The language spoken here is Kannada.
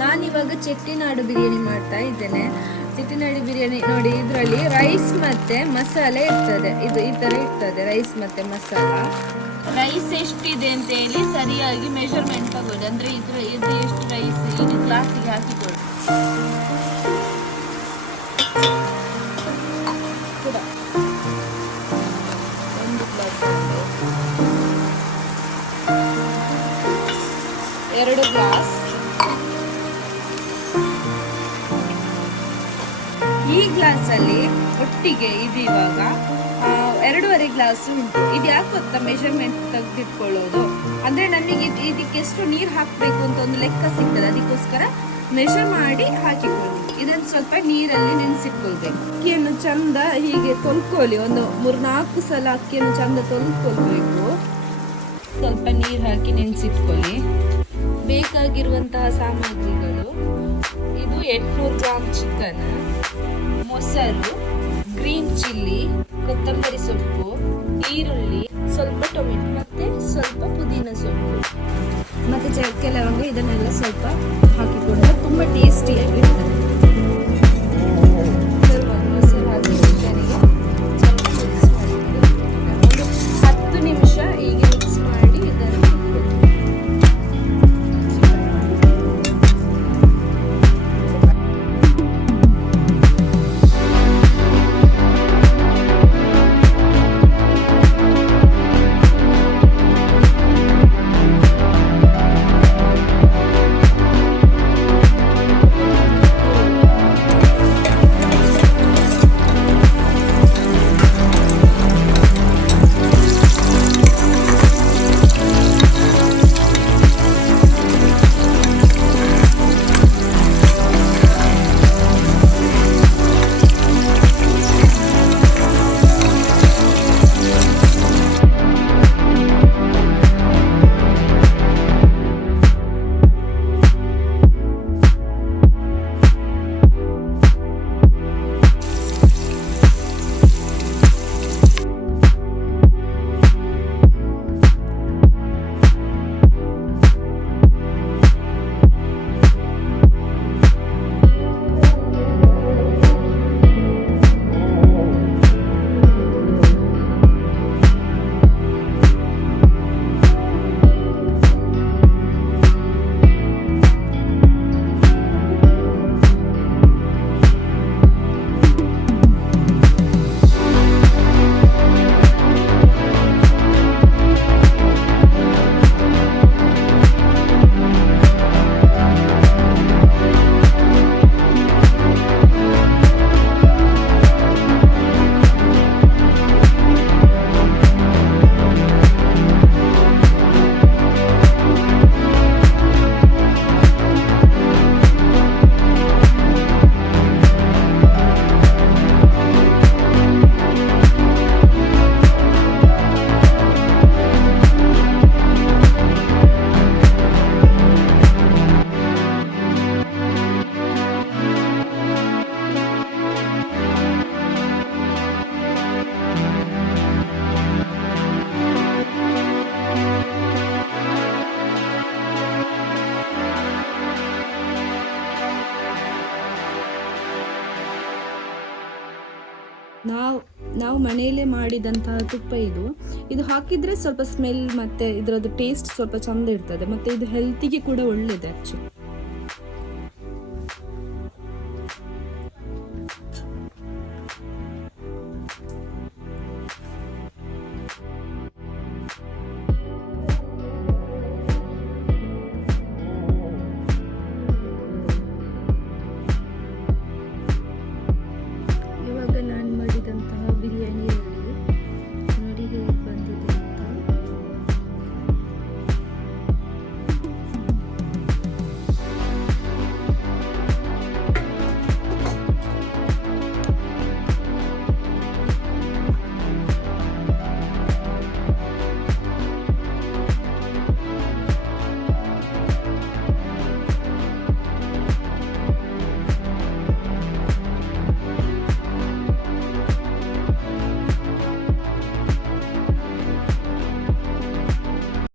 ನಾನಿವಾಗ ಚೆಟ್ಟಿನಾಡು ಬಿರಿಯಾನಿ ಮಾಡ್ತಾ ಇದ್ದೇನೆ. ಚೆಟ್ಟಿನಾಡು ಬಿರಿಯಾನಿ ನೋಡಿ, ಇದರಲ್ಲಿ ರೈಸ್ ಮತ್ತೆ ಮಸಾಲೆ ಇರ್ತದೆ. ಇದು ಈ ತರ ಇರ್ತದೆ ರೈಸ್ ಮತ್ತೆ ಮಸಾಲ. ರೈಸ್ ಎಷ್ಟಿದೆ ಅಂತ ಹೇಳಿ ಸರಿಯಾಗಿ ಮೆಷರ್ಮೆಂಟ್ ತಗೊಳ್ಳಿ. ಅಂದ್ರೆ ಇದು ಎಷ್ಟು ರೈಸ್ ಇದು ಗ್ಲಾಸಿಗೆ ಹಾಕಿಕೊಳ್ಳಿ. ಒಂದು ಗ್ಲಾಸ್, 2 ಗ್ಲಾಸ್. ಈ ಗ್ಲಾಸ್ ಅಲ್ಲಿ ಒಟ್ಟಿಗೆ ಇದು ಇವಾಗ 2.5 ಗ್ಲಾಸ್ ಉಂಟು. ಇದು ಯಾಕೆ ಗೊತ್ತಾ ಮೆಷರ್ಮೆಂಟ್ ತೆಗೆದಿಟ್ಕೊಳ್ಳೋದು ಅಂದ್ರೆ ನಮಗೆ ಇದಕ್ಕೆ ಎಷ್ಟು ನೀರು ಹಾಕಬೇಕು ಅಂತ ಒಂದು ಲೆಕ್ಕ ಸಿಗ್ತದೆ. ಅದಕ್ಕೋಸ್ಕರ ಮೆಷರ್ ಮಾಡಿ ಹಾಕಿಕೊಳ್ಳಿ. ಇದನ್ನು ಸ್ವಲ್ಪ ನೀರಲ್ಲಿ ನೆನೆಸಿಟ್ಕೊಳ್ಬೇಕು. ಅಕ್ಕಿಯನ್ನು ಚಂದ ಹೀಗೆ ತೊಳ್ಕೊಳ್ಳಿ. ಒಂದು 3-4 ಸಲ ಅಕ್ಕಿಯನ್ನು ಚಂದ ತೊಳ್ಕೊಳ್ಬೇಕು. ಸ್ವಲ್ಪ ನೀರು ಹಾಕಿ ನೆನೆಸಿಟ್ಕೊಳ್ಳಿ. ಬೇಕಾಗಿರುವಂತಹ ಸಾಮಗ್ರಿಗಳು ಇದು 800 ಗ್ರಾಮ್ ಚಿಕನ್, ಮೊಸರು, ಗ್ರೀನ್ ಚಿಲ್ಲಿ, ಕೊತ್ತಂಬರಿ ಸೊಪ್ಪು, ಈರುಳ್ಳಿ, ಸ್ವಲ್ಪ ಟೊಮೆಟೊ ಮತ್ತೆ ಸ್ವಲ್ಪ ಪುದೀನ ಸೊಪ್ಪು ಮತ್ತೆ ಚಕ್ಕೆ ಲವಂಗ. ಇದನ್ನೆಲ್ಲ ಸ್ವಲ್ಪ ಹಾಕಿಕೊಂಡ್ರೆ ತುಂಬಾ ಟೇಸ್ಟಿಯಾಗಿರ್ತದೆ. ಮೊಸರು ಹಾಕಿ ಚಿಕನಿಗೆ ಒಂದು 10 ನಿಮಿಷ ಹೀಗೆ ಮಿಕ್ಸ್ ಮಾಡಿ ಇದನ್ನು ನಾವು ಮನೆಯಲ್ಲೇ ಮಾಡಿದಂತಹ ತುಪ್ಪ ಇದು ಹಾಕಿದ್ರೆ ಸ್ವಲ್ಪ ಸ್ಮೆಲ್ ಮತ್ತೆ ಇದರದ್ದು ಟೇಸ್ಟ್ ಸ್ವಲ್ಪ ಚಂದ ಇರ್ತದೆ. ಮತ್ತೆ ಇದು ಹೆಲ್ತಿಗೆ ಕೂಡ ಒಳ್ಳೇದು ಆ್ಯಕ್ಚುಲಿ.